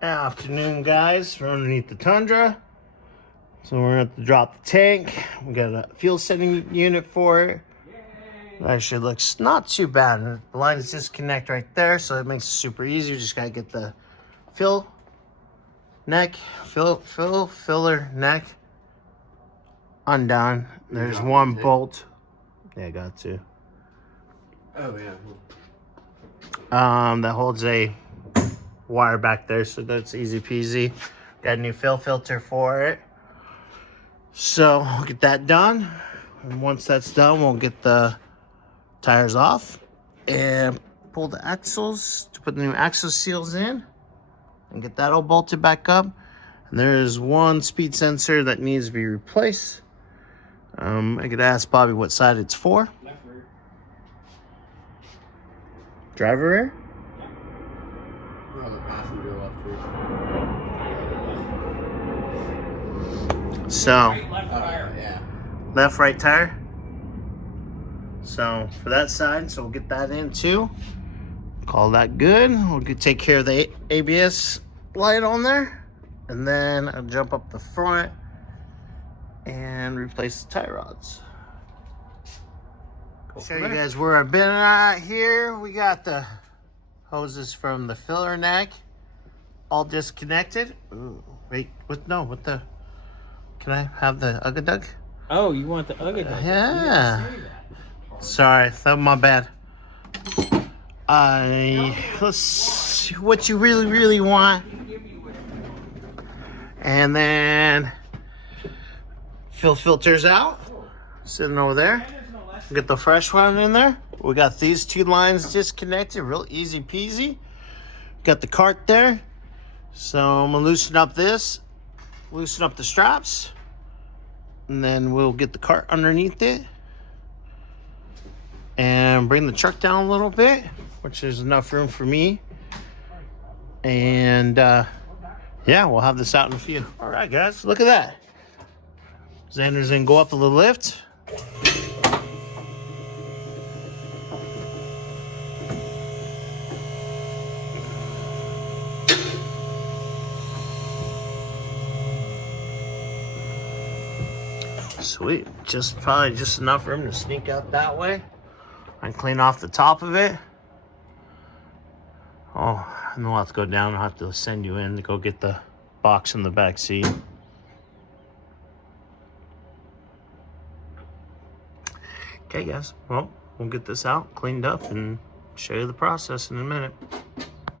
Afternoon, guys. We're underneath the Tundra, so we're gonna have to drop the tank. We got a fuel setting unit for it. It actually looks not too bad. The lines disconnect right there, so it makes it super easy. You just gotta get the filler neck undone. There's one bolt. Yeah, I got to. Oh yeah. That holds a wire back there, so that's easy peasy. Got a new fill filter for it, so we'll get that done. And once that's done, we'll get the tires off and pull the axles to put the new axle seals in and get that all bolted back up. And there's one speed sensor that needs to be replaced. I could ask Bobby what side it's for. Left rear. Driver rear? Oh, the passenger left rear. So, Left tire. Yeah. left, right tire. So for that side, so we'll get that in too. Call that good. We'll take care of the ABS light on there. And then I'll jump up the front and replace the tie rods. Show you guys where I've been at here. We got the hoses from the filler neck all disconnected. Ooh, wait, what the? Can I have the Ugga Dug? Oh, you want the Ugga Dug? Yeah. Sorry, that was my bad. Let's see what you really want. And then fill filters out, sitting over there. Get the fresh one in there. We got these two lines disconnected, real easy peasy. Got the cart there. So I'm gonna loosen up this, loosen up the straps, and then we'll get the cart underneath it and bring the truck down a little bit, which is enough room for me. And yeah, we'll have this out in a few. All right, guys, look at that. Xander's gonna go up the lift. Sweet, probably just enough room to sneak out that way. And clean off the top of it. Oh, and we'll have to go down. I'll have to send you in to go get the box in the back seat. Okay, guys. Well, we'll get this out, cleaned up, and show you the process in a minute.